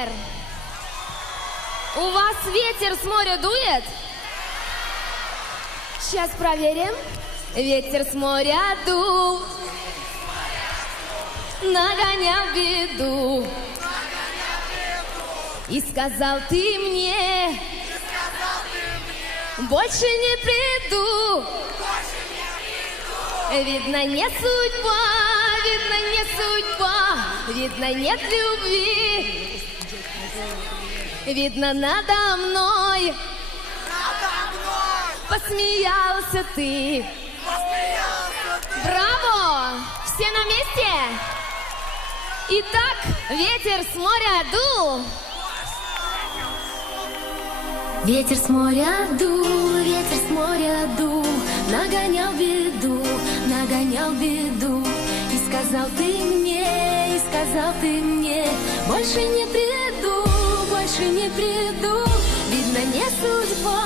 Супер! У вас ветер с моря дует? Сейчас проверим. Ветер с моря дул, нагонял беду. И сказал ты мне, больше не приду. Видно, не судьба, видно, не судьба, видно, нет любви. Видно, надо мной посмеялся ты. Браво! Все на месте? Итак, ветер с моря дул. Ветер с моря дул, ветер с моря дул, нагонял беду, нагонял беду. И сказал ты мне, больше не приду, больше не приду. Видно, не судьба,